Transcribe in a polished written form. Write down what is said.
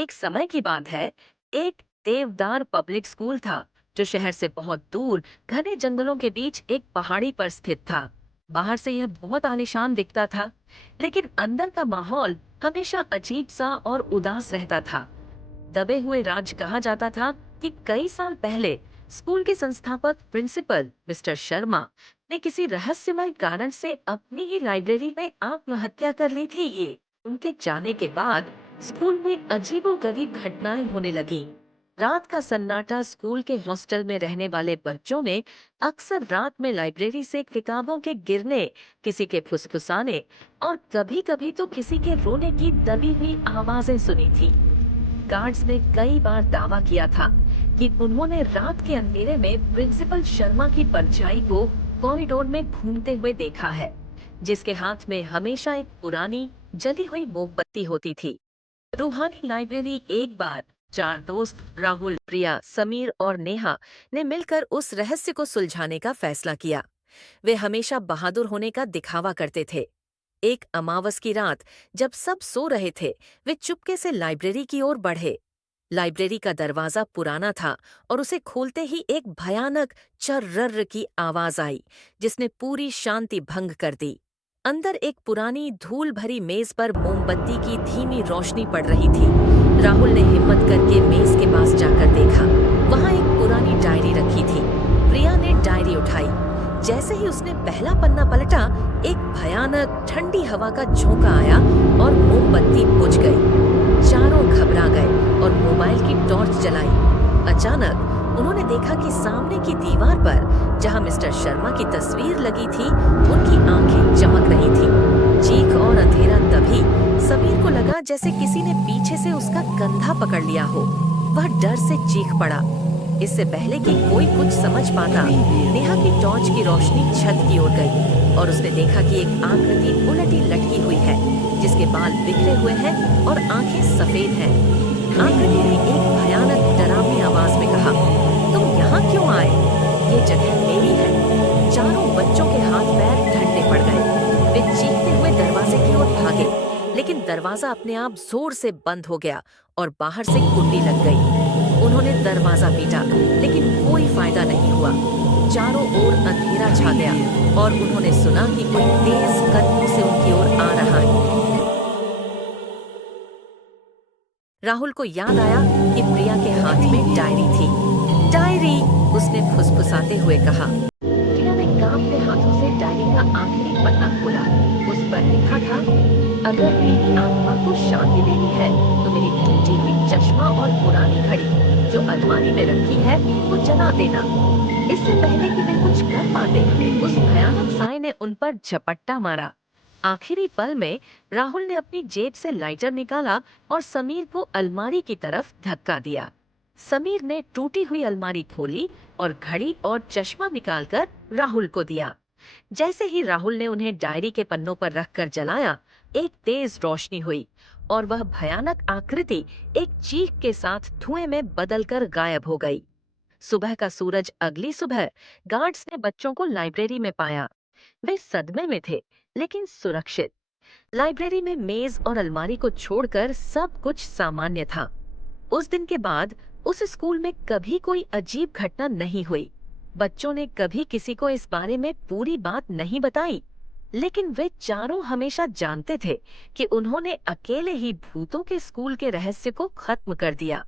एक समय की बात है। एक देवदार पब्लिक स्कूल था जो शहर से बहुत दूर घने जंगलों के बीच एक पहाड़ी पर स्थित था। बाहर से यह बहुत आलीशान दिखता था, लेकिन अंदर का माहौल हमेशा अजीब सा और उदास रहता था। दबे हुए राज कहा जाता था कि कई साल पहले स्कूल के संस्थापक प्रिंसिपल मिस्टर शर्मा ने किसी रहस्यमय कारण से अपनी ही लाइब्रेरी में आत्महत्या कर ली थी। ये उनके जाने के बाद स्कूल में अजीबोगरीब घटनाएं होने लगी। रात का सन्नाटा, स्कूल के हॉस्टल में रहने वाले बच्चों ने अक्सर रात में लाइब्रेरी से किताबों के गिरने, किसी के फुसफुसाने और कभी-कभी तो किसी के रोने की दबी हुई आवाजें सुनी थी। गार्ड्स ने कई बार दावा किया था कि उन्होंने रात के अंधेरे में प्रिंसिपल शर्मा की परछाई को कॉरिडोर में घूमते हुए देखा है, जिसके हाथ में हमेशा एक पुरानी जली हुई मोमबत्ती होती थी। रूहानी लाइब्रेरी एक बार चार दोस्त राहुल, प्रिया, समीर और नेहा ने मिलकर उस रहस्य को सुलझाने का फैसला किया। वे हमेशा बहादुर होने का दिखावा करते थे। एक अमावस की रात, जब सब सो रहे थे, वे चुपके से लाइब्रेरी की ओर बढ़े। लाइब्रेरी का दरवाजा पुराना था और उसे खोलते ही एक भयानक चर्रर्र की आवाज आई, जिसने पूरी शांति भंग कर दी। अंदर एक पुरानी धूल भरी मेज पर मोमबत्ती की धीमी रोशनी पड़ रही थी। राहुल ने हिम्मत करके मेज के पास जाकर देखा। वहां एक पुरानी डायरी रखी थी। प्रिया ने डायरी उठाई। जैसे ही उसने पहला पन्ना पलटा, एक भयानक ठंडी हवा का झोंका आया और मोमबत्ती बुझ गई। चारों घबरा गए और मोबाइल की टॉर्च जलाई। अचानक उन्होंने देखा कि सामने की दीवार पर, जहां मिस्टर शर्मा की तस्वीर लगी थी, उनकी आंखें चमक रही थीं। चीख और अंधेरा तभी समीर को लगा जैसे किसी ने पीछे से उसका कंधा पकड़ लिया हो। वह डर से चीख पड़ा। इससे पहले कि कोई कुछ समझ पाता, नेहा की टॉर्च की रोशनी छत की ओर गई और उसने देखा कि एक आकृति उलटी लटकी हुई है, जिसके बाल बिखरे हुए हैं और आंखें सफेद हैं। आकृति ने एक भयानक डरावनी आवाज में कहा, तुम यहाँ क्यों आए? ये जगह मेरी है। चारों बच्चों के हाथ पैर ठंडे पड़ गए। वे चीखते हुए दरवाजे की ओर भागे, लेकिन दरवाजा अपने आप जोर से बंद हो गया और बाहर से कुंडी लग गई। उन्होंने दरवाजा पीटा, लेकिन कोई फायदा नहीं हुआ। चारों ओर अंधेरा छा गया और उन्होंने सुना कि कोई तेज कदमों से उनकी ओर आ रहा है। राहुल को याद आया कि प्रिया के हाथ में डायरी थी। डायरी, उसने फुसफुसाते हुए कहा। प्रिया ने कांपते हाथों से डायरी का आखिरी पन्ना खोला। उस पर लिखा था, अगर मेरी आत्मा को शांति देनी है तो मेरी टूटी हुई चश्मा और पुरानी घड़ी जो अलमारी में रखी है वो जला देना। इससे पहले कि वे कुछ कर पाते, उस भयानक साय ने उन पर झपट्टा मारा। आखिरी पल में राहुल ने अपनी जेब से लाइटर निकाला और समीर को अलमारी की तरफ धक्का दिया। समीर ने टूटी हुई अलमारी खोली और घड़ी और चश्मा निकालकर राहुल को दिया। जैसे ही राहुल ने उन्हें डायरी के पन्नों पर रखकर जलाया, एक तेज रोशनी हुई और वह भयानक आकृति एक चीख के साथ धुएं में बदलकर गायब हो गई। सुबह का सूरज अगली सुबह गार्ड्स ने बच्चों को लाइब्रेरी में पाया। वे सदमे में थे, लेकिन सुरक्षित। लाइब्रेरी में मेज और अलमारी को छोड़कर सब कुछ सामान्य था। उस दिन के बाद उस स्कूल में कभी कोई अजीब घटना नहीं हुई। बच्चों ने कभी किसी को इस बारे में पूरी बात नहीं बताई, लेकिन वे चारों हमेशा जानते थे कि उन्होंने अकेले ही भूतों के स्कूल के रहस्य को खत्म कर दिया।